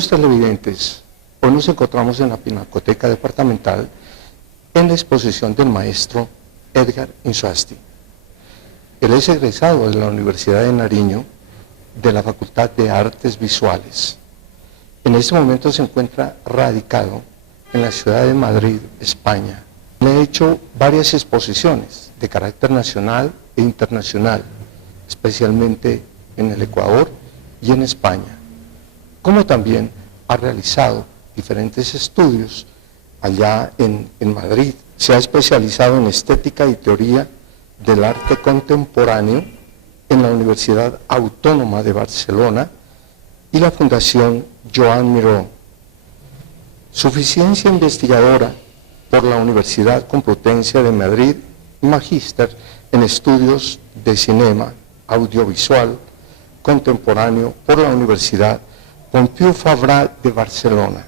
Amigos televidentes, hoy nos encontramos en la Pinacoteca Departamental en la exposición del maestro Edgar Insuasti. Él es egresado de la Universidad de Nariño de la Facultad de Artes Visuales. En este momento se encuentra radicado en la ciudad de Madrid, España. Ha hecho varias exposiciones de carácter nacional e internacional, especialmente en el Ecuador y en España, como también ha realizado diferentes estudios allá en Madrid. Se ha especializado en estética y teoría del arte contemporáneo en la Universidad Autónoma de Barcelona y la Fundación Joan Miró. Su eficiencia investigadora por la Universidad Complutense de Madrid y magíster en estudios de cinema, audiovisual, contemporáneo por la Universidad Pompeu Fabra de Barcelona.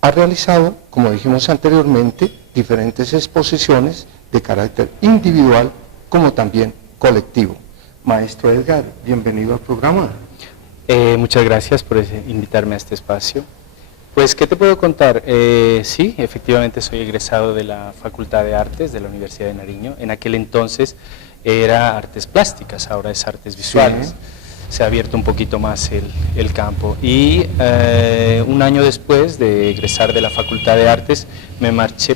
Ha realizado, como dijimos anteriormente, diferentes exposiciones de carácter individual como también colectivo. Maestro Edgar, bienvenido al programa. Muchas gracias por invitarme a este espacio. Pues, ¿qué te puedo contar? Sí, efectivamente soy egresado de la Facultad de Artes de la Universidad de Nariño. En aquel entonces era artes plásticas, ahora es artes visuales. Sí. Se ha abierto un poquito más el campo. Y un año después de egresar de la Facultad de Artes,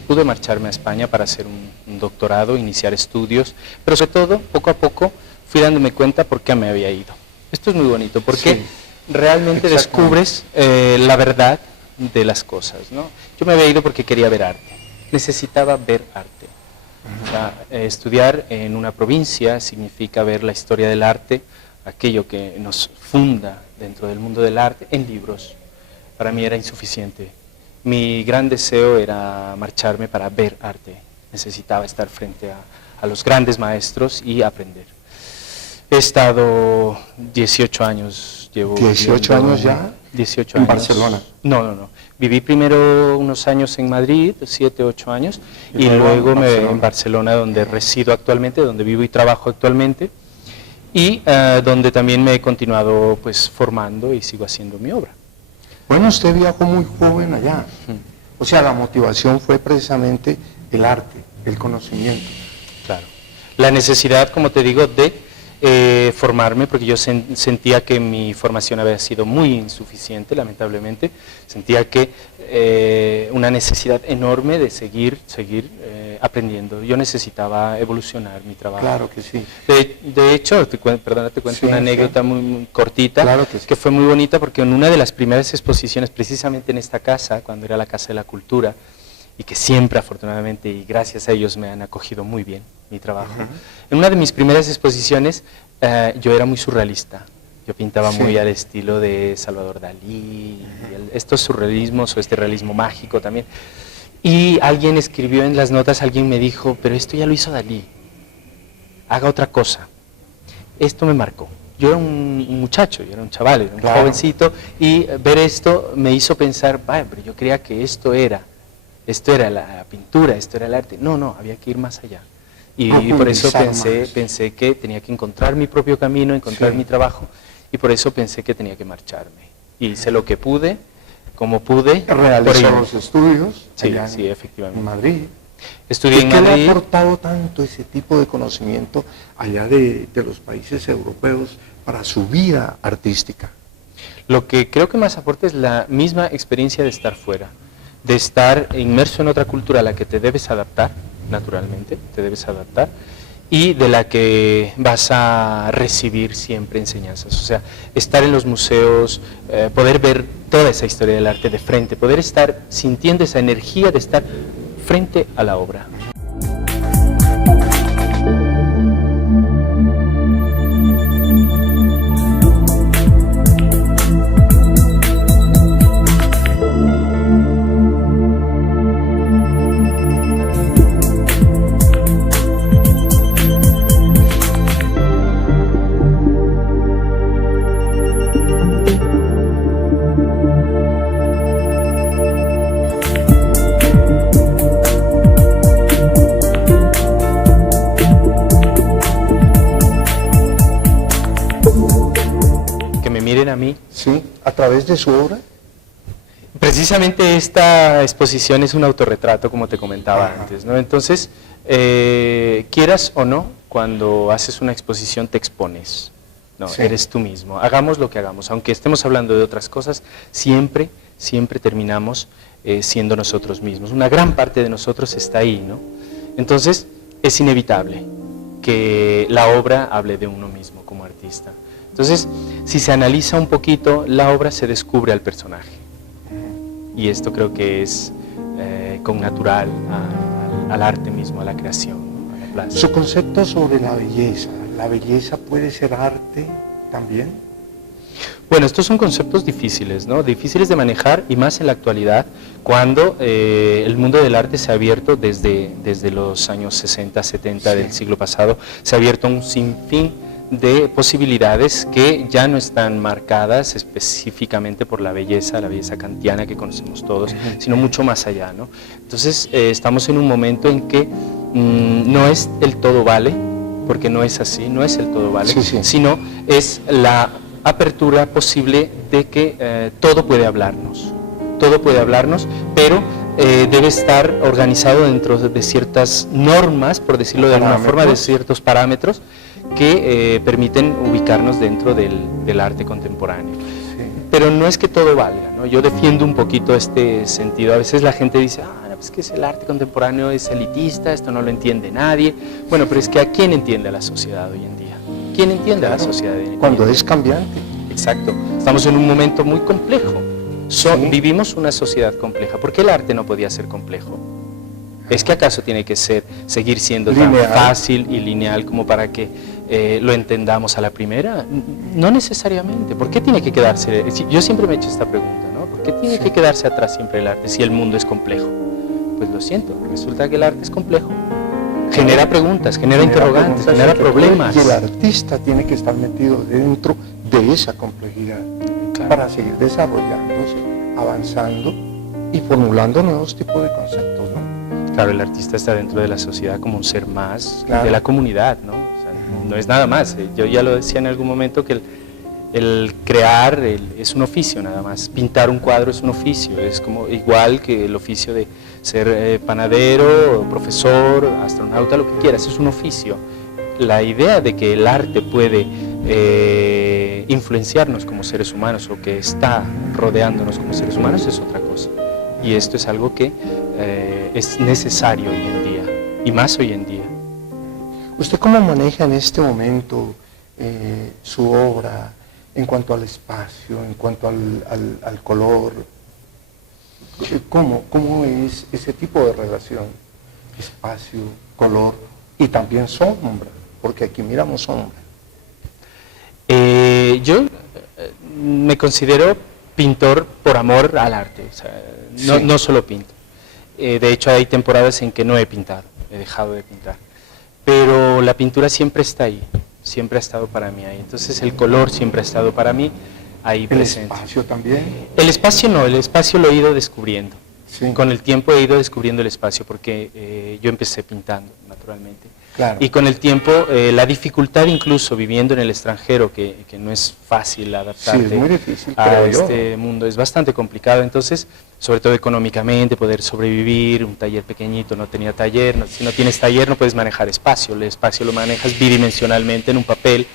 pude marcharme a España para hacer un doctorado, iniciar estudios, pero sobre todo, poco a poco, fui dándome cuenta por qué me había ido. Esto es muy bonito, porque sí, realmente descubres la verdad de las cosas, ¿no? Yo me había ido porque quería ver arte, necesitaba ver arte. O sea, estudiar en una provincia significa ver la historia del arte, aquello que nos funda dentro del mundo del arte, en libros. Para mí era insuficiente. Mi gran deseo era marcharme para ver arte. Necesitaba estar frente a los grandes maestros y aprender. He estado 18 años, llevo... ¿18 años ya? 18 años. ¿En Barcelona? No. Viví primero unos años en Madrid, 7, 8 años, y luego en Barcelona, donde resido actualmente, donde vivo y trabajo actualmente, y donde también me he continuado pues formando y sigo haciendo mi obra. Bueno, usted viajó muy joven allá. O sea, la motivación fue precisamente el arte, el conocimiento. Claro. La necesidad, como te digo, de formarme, porque yo sentía que mi formación había sido muy insuficiente, lamentablemente. Sentía que una necesidad enorme de seguir aprendiendo. Yo necesitaba evolucionar mi trabajo. Claro que sí. De hecho, te cuento una anécdota muy cortita, claro que fue muy bonita, porque en una de las primeras exposiciones, precisamente en esta casa, cuando era la Casa de la Cultura, y que siempre, afortunadamente, y gracias a ellos me han acogido muy bien mi trabajo. En una de mis primeras exposiciones, yo era muy surrealista. Yo pintaba muy al estilo de Salvador Dalí, estos surrealismos o este realismo mágico también. Y alguien escribió en las notas, alguien me dijo, pero esto ya lo hizo Dalí, haga otra cosa. Esto me marcó. Yo era un muchacho, yo era un chaval, era un jovencito, y ver esto me hizo pensar, vaya, pero yo creía que esto era la pintura, esto era el arte. No, había que ir más allá. Y por eso pensé que tenía que encontrar mi propio camino, encontrar mi trabajo, y por eso pensé que tenía que marcharme. Y hice lo que pude, como pude. Realizó los estudios sí, efectivamente. En Madrid. Estudié en Madrid. ¿Qué le ha aportado tanto ese tipo de conocimiento allá de los países europeos para su vida artística? Lo que creo que más aporta es la misma experiencia de estar fuera, de estar inmerso en otra cultura a la que te debes adaptar, naturalmente, te debes adaptar, y de la que vas a recibir siempre enseñanzas. O sea, estar en los museos, poder ver toda esa historia del arte de frente, poder estar sintiendo esa energía de estar frente a la obra. a través de su obra? Precisamente esta exposición es un autorretrato, como te comentaba antes, ¿no? Entonces, quieras o no, cuando haces una exposición te expones, ¿no? Sí. Eres tú mismo. Hagamos lo que hagamos, aunque estemos hablando de otras cosas, siempre terminamos siendo nosotros mismos. Una gran parte de nosotros está ahí, ¿no? Entonces, es inevitable que la obra hable de uno mismo como artista. Entonces, si se analiza un poquito, la obra se descubre al personaje. Y esto creo que es connatural al arte mismo, a la creación, ¿no? A la plástica. Su concepto sobre ¿la belleza puede ser arte también? Bueno, estos son conceptos difíciles, ¿no? Difíciles de manejar y más en la actualidad, cuando el mundo del arte se ha abierto desde los años 60, 70 sí. del siglo pasado, se ha abierto un sinfín de posibilidades que ya no están marcadas específicamente por la belleza kantiana que conocemos todos, sino mucho más allá, ¿no? Entonces estamos en un momento en que no es el todo vale, porque no es así, no es el todo vale, sí, sí. sino es la apertura posible de que todo puede hablarnos, pero debe estar organizado dentro de ciertas normas, por decirlo de alguna forma, de ciertos parámetros que permiten ubicarnos dentro del arte contemporáneo. Sí. Pero no es que todo valga, ¿no? Yo defiendo un poquito este sentido. A veces la gente dice, pues que el arte contemporáneo es elitista, esto no lo entiende nadie. Bueno, pero es que ¿a quién entiende a la sociedad hoy en día? ¿Quién entiende a la sociedad hoy en día? Cuando es cambiante. Exacto. Estamos en un momento muy complejo. Sí. Vivimos una sociedad compleja. ¿Por qué el arte no podía ser complejo? ¿Es que acaso tiene que seguir siendo lineal, tan fácil y lineal como para que lo entendamos a la primera? No necesariamente. ¿Por qué tiene que quedarse? Yo siempre me he hecho esta pregunta, ¿no? ¿Por qué tiene que quedarse atrás siempre el arte si el mundo es complejo? Pues lo siento, resulta que el arte es complejo. Genera preguntas, genera interrogantes, genera problemas. Y el artista tiene que estar metido dentro de esa complejidad, claro, para seguir desarrollándose, avanzando y formulando nuevos tipos de conceptos, ¿no? Claro, el artista está dentro de la sociedad como un ser más, claro, de la comunidad, ¿no? O sea, no es nada más. Yo ya lo decía en algún momento que el crear es un oficio nada más. Pintar un cuadro es un oficio, es como igual que el oficio de ser panadero, profesor, astronauta, lo que quieras, es un oficio. La idea de que el arte puede influenciarnos como seres humanos o que está rodeándonos como seres humanos es otra cosa. Y esto es algo que es necesario hoy en día, y más hoy en día. ¿Usted cómo maneja en este momento su obra en cuanto al espacio, en cuanto al color? ¿Cómo es ese tipo de relación? Espacio, color y también sombra, porque aquí miramos sombra. Yo me considero pintor por amor al arte, o sea, no solo pinto. De hecho hay temporadas en que no he pintado, he dejado de pintar, pero la pintura siempre está ahí, siempre ha estado para mí ahí. Entonces el color siempre ha estado para mí ahí presente. ¿El espacio también? El espacio no, el espacio lo he ido descubriendo. Sí. Con el tiempo he ido descubriendo el espacio porque yo empecé pintando naturalmente. Claro. Y con el tiempo la dificultad incluso viviendo en el extranjero, que no es fácil adaptarte, sí, es muy difícil, a este mundo, es bastante complicado. Entonces, sobre todo económicamente, poder sobrevivir, un taller pequeñito, no tenía taller, si no tienes taller no puedes manejar espacio, el espacio lo manejas bidimensionalmente en un papel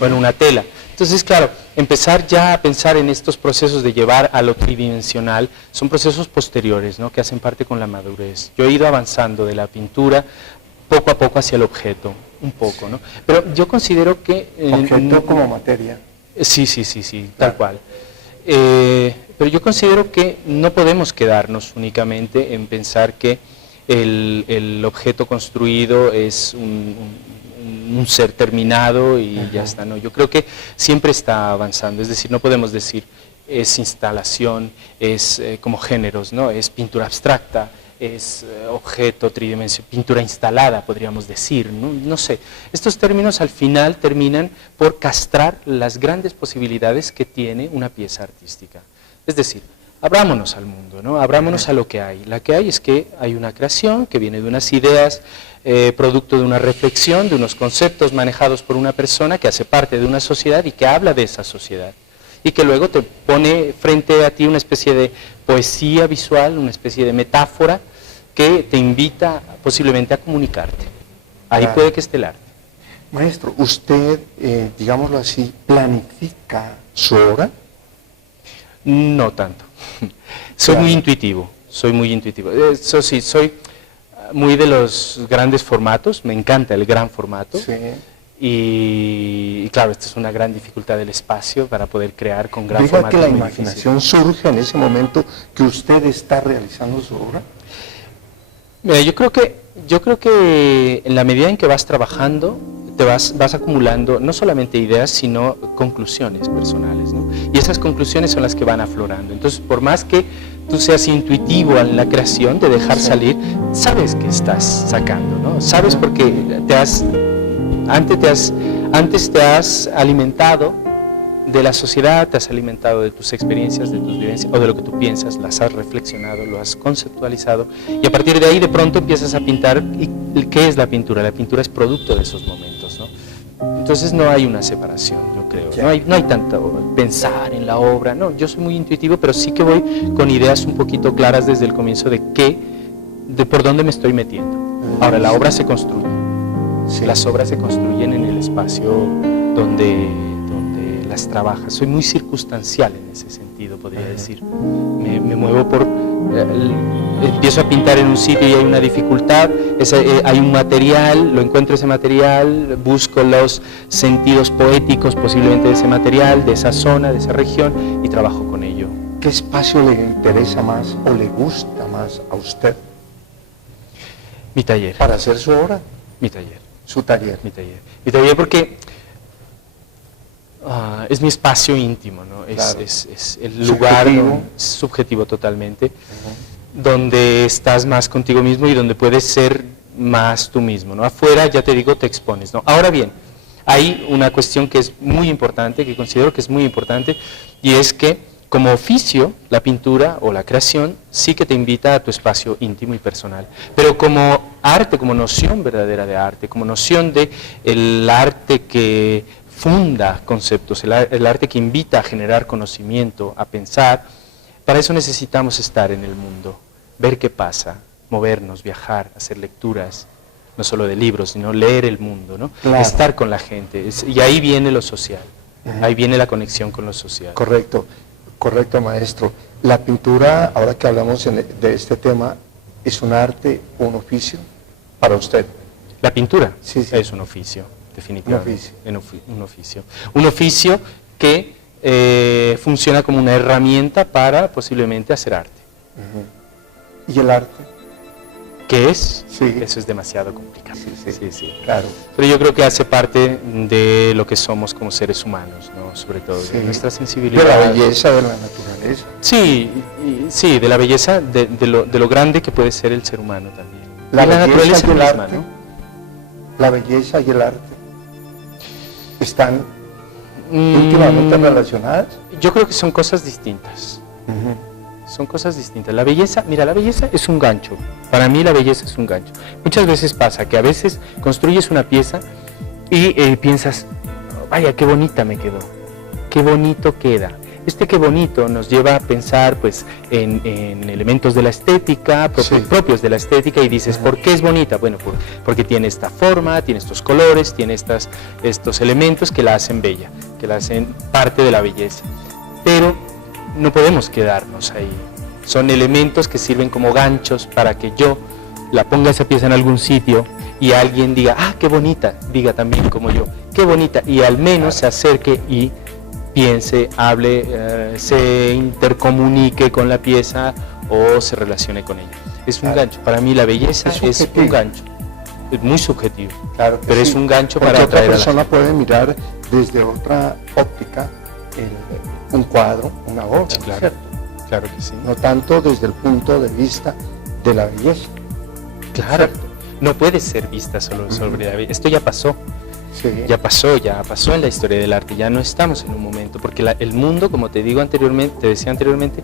o en una tela. Entonces, claro, empezar ya a pensar en estos procesos de llevar a lo tridimensional son procesos posteriores, ¿no? Que hacen parte con la madurez. Yo he ido avanzando de la pintura poco a poco hacia el objeto, un poco, ¿no? Pero yo considero que... ¿Objeto como materia? Sí, tal cual. Pero yo considero que no podemos quedarnos únicamente en pensar que el objeto construido es un ser terminado y ya está, ¿no? Yo creo que siempre está avanzando, es decir, no podemos decir es instalación, es como géneros, ¿no? Es pintura abstracta, es objeto tridimensional, pintura instalada, podríamos decir, ¿no? No sé. Estos términos al final terminan por castrar las grandes posibilidades que tiene una pieza artística. Es decir, abrámonos al mundo, ¿no? Abrámonos a lo que hay. La que hay es que hay una creación que viene de unas ideas, producto de una reflexión, de unos conceptos manejados por una persona que hace parte de una sociedad y que habla de esa sociedad. y que luego te pone frente a ti una especie de poesía visual, una especie de metáfora que te invita posiblemente a comunicarte. Ahí Claro. puede que esté el arte. Maestro, ¿usted, digámoslo así, planifica su obra? No tanto. Soy Claro. muy intuitivo, soy muy intuitivo. Eso sí, soy muy de los grandes formatos, me encanta el gran formato. Sí. Y claro, esta es una gran dificultad del espacio para poder crear con gran Diga formato. que la es muy imaginación surge en ese momento que usted está realizando su obra. Mira, yo creo que en la medida en que vas trabajando, te vas acumulando no solamente ideas, sino conclusiones personales, ¿no? Y esas conclusiones son las que van aflorando. Entonces, por más que tú seas intuitivo en la creación, de dejar salir, sabes que estás sacando, ¿no? Sabes porque antes te has alimentado de la sociedad, te has alimentado de tus experiencias, de tus vivencias, o de lo que tú piensas, las has reflexionado, lo has conceptualizado, y a partir de ahí de pronto empiezas a pintar. ¿Y qué es la pintura? La pintura es producto de esos momentos, ¿no? Entonces no hay una separación, yo creo, no hay tanto pensar en la obra, no, yo soy muy intuitivo, pero sí que voy con ideas un poquito claras desde el comienzo de por dónde me estoy metiendo. Ahora, la obra se construye, Sí. las obras se construyen en el espacio donde las trabajas. Soy muy circunstancial en ese sentido, podría decir. Me muevo empiezo a pintar en un sitio y hay una dificultad, hay un material, lo encuentro ese material, busco los sentidos poéticos posiblemente de ese material, de esa zona, de esa región, y trabajo con ello. ¿Qué espacio le interesa más o le gusta más a usted Mi taller, para hacer su obra? mi taller, Su taller. mi taller. Mi taller porque es mi espacio íntimo, ¿no? Claro. Es el lugar subjetivo totalmente, donde estás más contigo mismo y donde puedes ser más tú mismo, ¿no? Afuera, ya te digo, te expones, ¿no? Ahora bien, hay una cuestión que es muy importante, que considero que es muy importante, y es que como oficio, la pintura o la creación sí que te invita a tu espacio íntimo y personal, pero como arte, como noción verdadera de arte, como noción de el arte que funda conceptos, el arte que invita a generar conocimiento, a pensar, para eso necesitamos estar en el mundo, ver qué pasa, movernos, viajar, hacer lecturas, no solo de libros, sino leer el mundo, ¿no? Claro. Estar con la gente, y ahí viene lo social, ahí viene la conexión con lo social. Correcto, correcto, maestro. La pintura, ahora que hablamos de este tema, ¿es un arte o un oficio para usted? La pintura Sí, sí. es un oficio, definitivamente. Un oficio. Un oficio. Un oficio que funciona como una herramienta para posiblemente hacer arte. ¿Y el arte? ¿Qué es? Sí. Eso es demasiado complicado. Sí. Claro. Pero yo creo que hace parte de lo que somos como seres humanos, ¿no? Sobre todo, de nuestra sensibilidad. De la belleza de la naturaleza. Sí, sí, de la belleza, de lo grande que puede ser el ser humano también. La Y la belleza naturaleza y el misma, arte. ¿no? La belleza y el arte están íntimamente relacionadas. Yo creo que son cosas distintas. Son cosas distintas. La belleza, mira, la belleza es un gancho. Para mí la belleza es un gancho. Muchas veces pasa que a veces construyes una pieza y piensas, vaya, qué bonita me quedó, qué bonito queda. Qué bonito nos lleva a pensar pues en elementos de la estética, propios de la estética, y dices, ¿por qué es bonita? Bueno, porque tiene esta forma, tiene estos colores, tiene estos elementos que la hacen bella, que la hacen parte de la belleza. Pero no podemos quedarnos ahí. Son elementos que sirven como ganchos para que yo la ponga esa pieza en algún sitio y alguien diga, ah, qué bonita, diga también como yo, qué bonita, y al menos se acerque y piense, hable, se intercomunique con la pieza o se relacione con ella. Es un gancho. Para mí la belleza es un gancho. Es muy subjetivo, claro, pero es un gancho porque para otra atraer persona puede mirar desde otra óptica un cuadro, una obra, Sí, claro. ¿cierto? Claro que sí. No tanto desde el punto de vista de la belleza. Claro. No puede ser vista solo sobre la belleza. Esto ya pasó. Sí. Ya pasó en la historia del arte, ya no estamos en un momento, porque el mundo, como te decía anteriormente,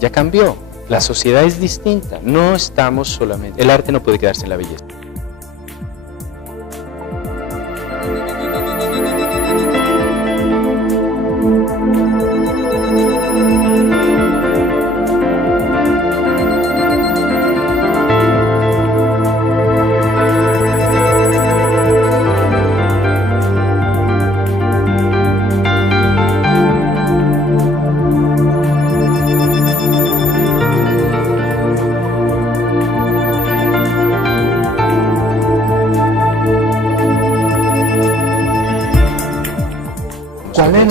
ya cambió, la sociedad es distinta, no estamos solamente, el arte no puede quedarse en la belleza.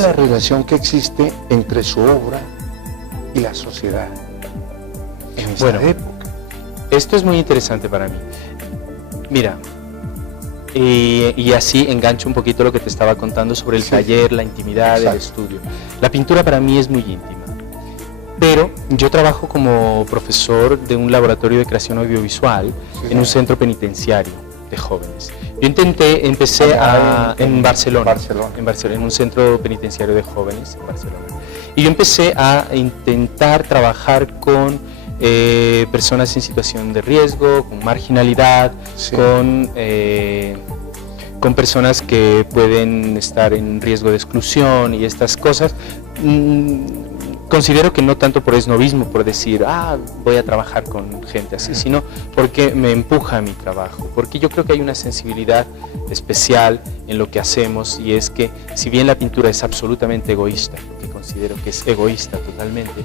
la relación que existe entre su obra y la sociedad en esta época. Esto es muy interesante para mí. Mira, y así engancho un poquito lo que te estaba contando sobre el taller, la intimidad, el estudio. La pintura para mí es muy íntima, pero yo trabajo como profesor de un laboratorio de creación audiovisual en un centro penitenciario de jóvenes. Yo empecé en Barcelona, en un centro penitenciario de jóvenes en Barcelona. Y yo empecé a intentar trabajar con personas en situación de riesgo, con marginalidad, con personas que pueden estar en riesgo de exclusión y estas cosas. Considero que no tanto por esnovismo, por decir, voy a trabajar con gente así, sino porque me empuja a mi trabajo, porque yo creo que hay una sensibilidad especial en lo que hacemos, y es que si bien la pintura es absolutamente egoísta, que considero que es egoísta totalmente,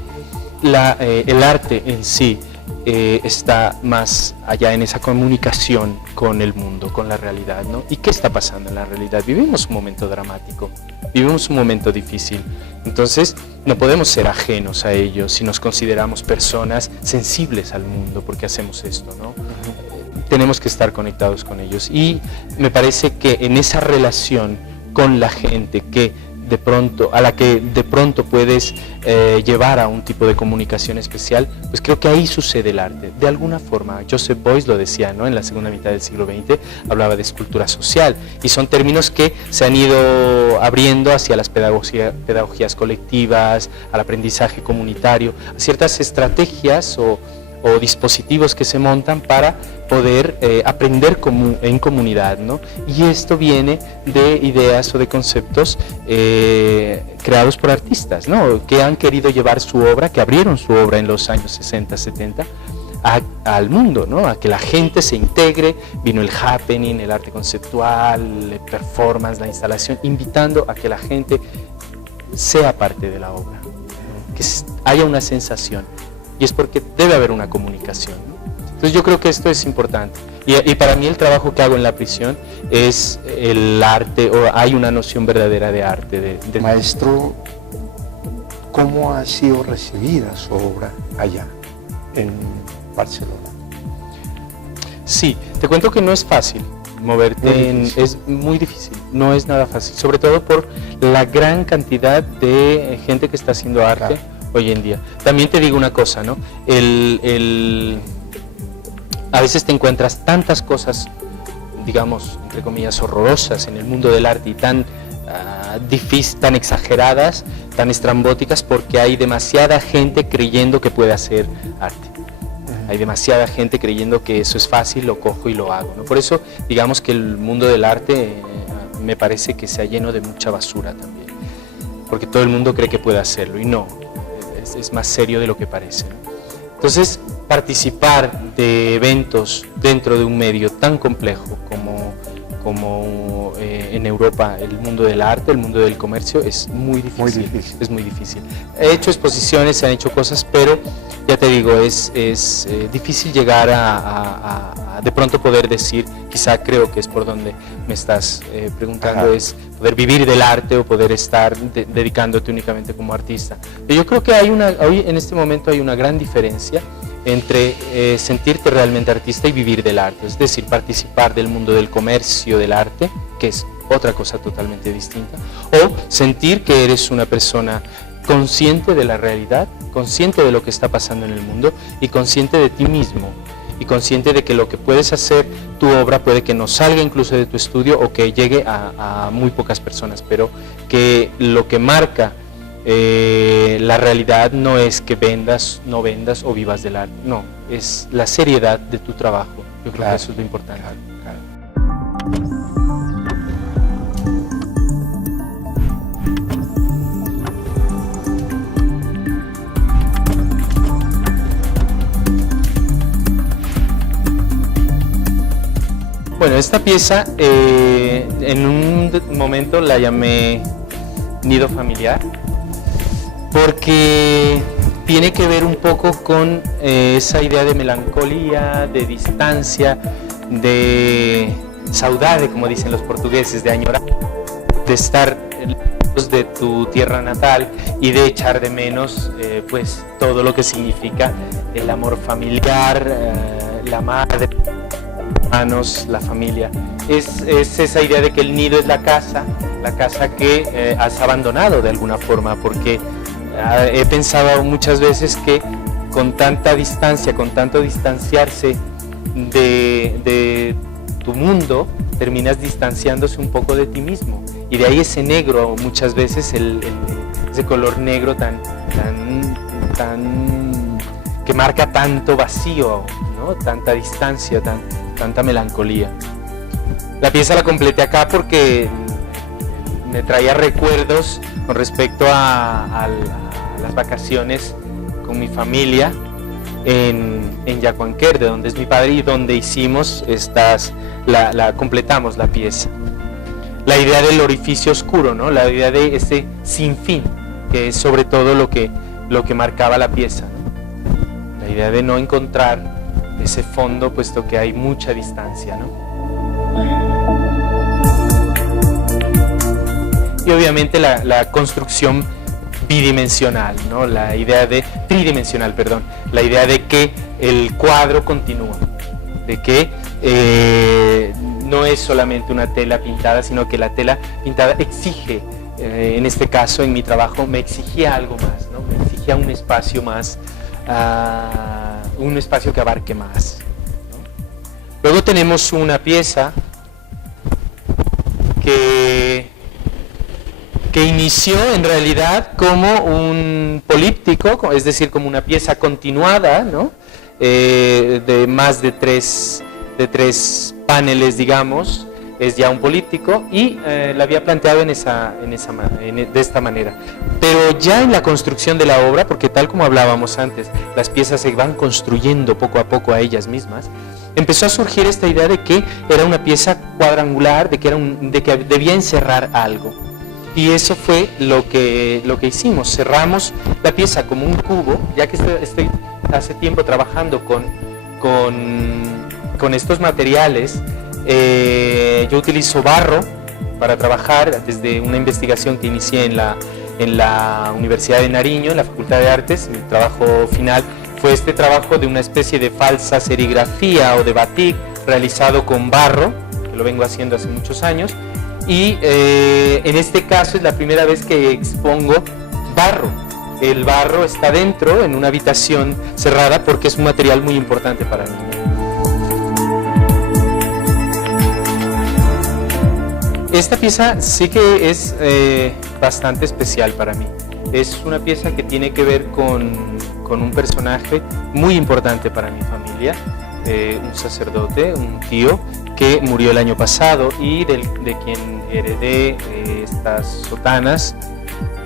el arte en sí está más allá en esa comunicación con el mundo, con la realidad, ¿no? ¿Y qué está pasando en la realidad? Vivimos un momento dramático, vivimos un momento difícil, entonces no podemos ser ajenos a ello si nos consideramos personas sensibles al mundo, porque hacemos esto, ¿no? Tenemos que estar conectados con ellos, y me parece que en esa relación con la gente a la que de pronto puedes llevar a un tipo de comunicación especial, pues creo que ahí sucede el arte. De alguna forma, Joseph Beuys lo decía, ¿no? En la segunda mitad del siglo XX, hablaba de escultura social, y son términos que se han ido abriendo hacia las pedagogías colectivas, al aprendizaje comunitario, a ciertas estrategias o dispositivos que se montan para poder aprender en comunidad, ¿no? Y esto viene de ideas o de conceptos creados por artistas, ¿no? Que han querido llevar su obra, que abrieron su obra en los años 60, 70, al mundo, ¿no? A que la gente se integre. Vino el happening, el arte conceptual, el performance, la instalación, invitando a que la gente sea parte de la obra, que haya una sensación. Y es porque debe haber una comunicación, ¿no? Entonces yo creo que esto es importante. Y para mí el trabajo que hago en la prisión es el arte, o hay una noción verdadera de arte. Maestro, ¿cómo ha sido recibida su obra allá en Barcelona? Sí, te cuento que no es fácil moverte, es muy difícil, no es nada fácil, sobre todo por la gran cantidad de gente que está haciendo arte. Claro. Hoy en día. También te digo una cosa, ¿no? A veces te encuentras tantas cosas, digamos, entre comillas, horrorosas en el mundo del arte, y tan difícil, tan exageradas, tan estrambóticas, porque hay demasiada gente creyendo que puede hacer arte. Hay demasiada gente creyendo que eso es fácil, lo cojo y lo hago, ¿no? Por eso, digamos que el mundo del arte me parece que se ha lleno de mucha basura también, porque todo el mundo cree que puede hacerlo, y no. Es más serio de lo que parece, ¿no? Entonces, participar de eventos dentro de un medio tan complejo como en Europa, el mundo del arte, el mundo del comercio, es muy difícil. Es muy difícil. He hecho exposiciones, se han hecho cosas, pero ya te digo, es difícil llegar a de pronto poder decir, quizá creo que es por donde me estás preguntando, es poder vivir del arte o poder estar dedicándote únicamente como artista. Pero yo creo que hoy en este momento hay una gran diferencia entre sentirte realmente artista y vivir del arte, es decir, participar del mundo del comercio del arte, que es otra cosa totalmente distinta, o sentir que eres una persona consciente de la realidad, consciente de lo que está pasando en el mundo y consciente de ti mismo, y consciente de que lo que puedes hacer, tu obra puede que no salga incluso de tu estudio o que llegue a muy pocas personas, pero que lo que marca la realidad no es que vendas, no vendas o vivas del arte, no, es la seriedad de tu trabajo. Yo creo que eso es lo importante. Bueno, esta pieza en un momento la llamé Nido Familiar, porque tiene que ver un poco con esa idea de melancolía, de distancia, de saudade, como dicen los portugueses, de añorar, de estar de tu tierra natal y de echar de menos pues todo lo que significa el amor familiar, la madre, los hermanos, la familia. Es esa idea de que el nido es la casa que has abandonado de alguna forma, porque he pensado muchas veces que con tanta distancia, con tanto distanciarse de tu mundo, terminas distanciándose un poco de ti mismo, y de ahí ese negro, muchas veces ese color negro tan que marca tanto vacío, ¿no? Tanta distancia, tanta melancolía. La pieza la completé acá porque me traía recuerdos con respecto a las vacaciones con mi familia en Yacuanquer, de donde es mi padre y donde hicimos completamos la pieza. La idea del orificio oscuro, ¿no? La idea de ese sinfín, que es sobre todo lo que marcaba la pieza, ¿no? La idea de no encontrar ese fondo, puesto que hay mucha distancia, ¿no? Y obviamente la construcción bidimensional, ¿no? Tridimensional, la idea de que el cuadro continúa, de que no es solamente una tela pintada, sino que la tela pintada exige, en este caso, en mi trabajo, me exigía algo más, ¿no? Me exigía un espacio más, un espacio que abarque más, ¿no? Luego tenemos una pieza que inició en realidad como un políptico, es decir, como una pieza continuada, ¿no? De más de tres paneles, digamos, es ya un políptico, y la había planteado de esta manera. Pero ya en la construcción de la obra, porque tal como hablábamos antes, las piezas se van construyendo poco a poco a ellas mismas, empezó a surgir esta idea de que era una pieza cuadrangular, de que debía encerrar algo. Y eso fue lo que hicimos. Cerramos la pieza como un cubo, ya que estoy hace tiempo trabajando con estos materiales. Yo utilizo barro para trabajar desde una investigación que inicié en la Universidad de Nariño, en la Facultad de Artes. Mi trabajo final fue este trabajo de una especie de falsa serigrafía o de batik realizado con barro, que lo vengo haciendo hace muchos años. Y en este caso es la primera vez que expongo barro. El barro está dentro, en una habitación cerrada, porque es un material muy importante para mí. Esta pieza sí que es bastante especial para mí. Es una pieza que tiene que ver con un personaje muy importante para mi familia, un sacerdote, un tío, que murió el año pasado y de quien heredé estas sotanas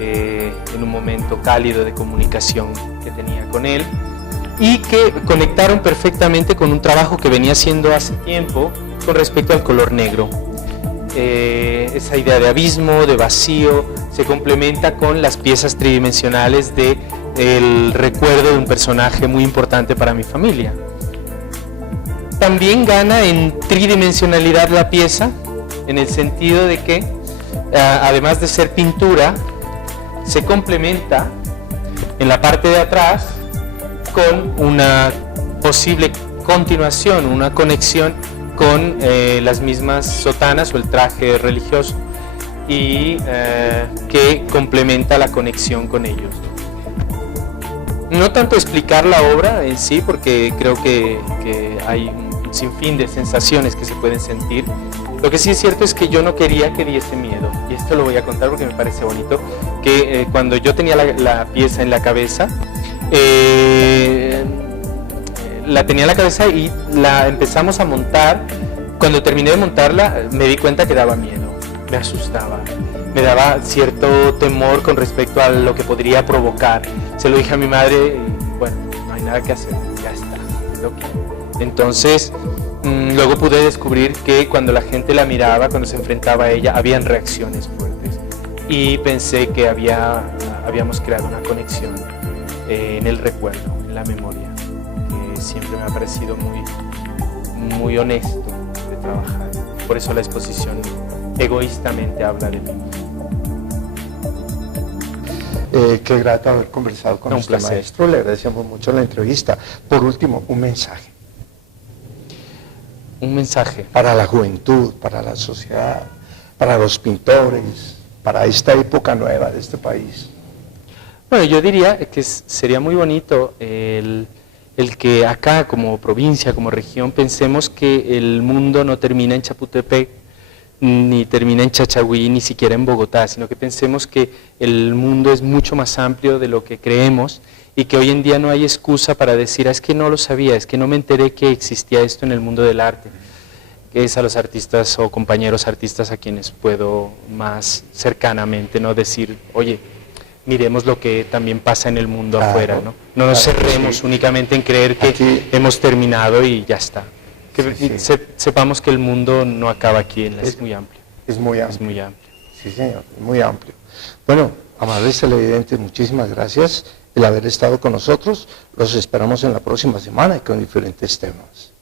en un momento cálido de comunicación que tenía con él, y que conectaron perfectamente con un trabajo que venía haciendo hace tiempo con respecto al color negro. Esa idea de abismo, de vacío, se complementa con las piezas tridimensionales del recuerdo de un personaje muy importante para mi familia. También gana en tridimensionalidad la pieza, en el sentido de que, además de ser pintura, se complementa en la parte de atrás con una posible continuación, una conexión con las mismas sotanas o el traje religioso, y que complementa la conexión con ellos. No tanto explicar la obra en sí, porque creo que hay un sinfín de sensaciones que se pueden sentir. Lo que sí es cierto es que yo no quería que diese miedo, y esto lo voy a contar porque me parece bonito, que cuando yo tenía la pieza en la cabeza, la tenía en la cabeza y la empezamos a montar. Cuando terminé de montarla me di cuenta que daba miedo, me asustaba, me daba cierto temor con respecto a lo que podría provocar. Se lo dije a mi madre y bueno, no hay nada que hacer, ya está. Entonces luego pude descubrir que cuando la gente la miraba, cuando se enfrentaba a ella, habían reacciones fuertes, y pensé que habíamos creado una conexión en el recuerdo, en la memoria, que siempre me ha parecido muy honesto de trabajar. Por eso la exposición egoístamente habla de mí. Qué grato haber conversado con Un usted, placer. maestro. Le agradecemos mucho la entrevista. Por último, un mensaje Un mensaje. para la juventud, para la sociedad, para los pintores, para esta época nueva de este país. Bueno, yo diría que sería muy bonito el que acá como provincia, como región, pensemos que el mundo no termina en Chapultepec, ni termina en Chachagüí, ni siquiera en Bogotá, sino que pensemos que el mundo es mucho más amplio de lo que creemos y que hoy en día no hay excusa para decir, es que no lo sabía, es que no me enteré que existía esto en el mundo del arte. Que es a los artistas o compañeros artistas a quienes puedo más cercanamente no decir, oye, miremos lo que también pasa en el mundo afuera, ¿no? No nos cerremos únicamente en creer que Aquí hemos terminado y ya está. Que Sí. sepamos que el mundo no acaba aquí, es muy amplio. es muy Es amplio. muy amplio. Sí, señor, es muy amplio. Bueno, amables televidentes, muchísimas gracias el haber estado con nosotros. Los esperamos en la próxima semana y con diferentes temas.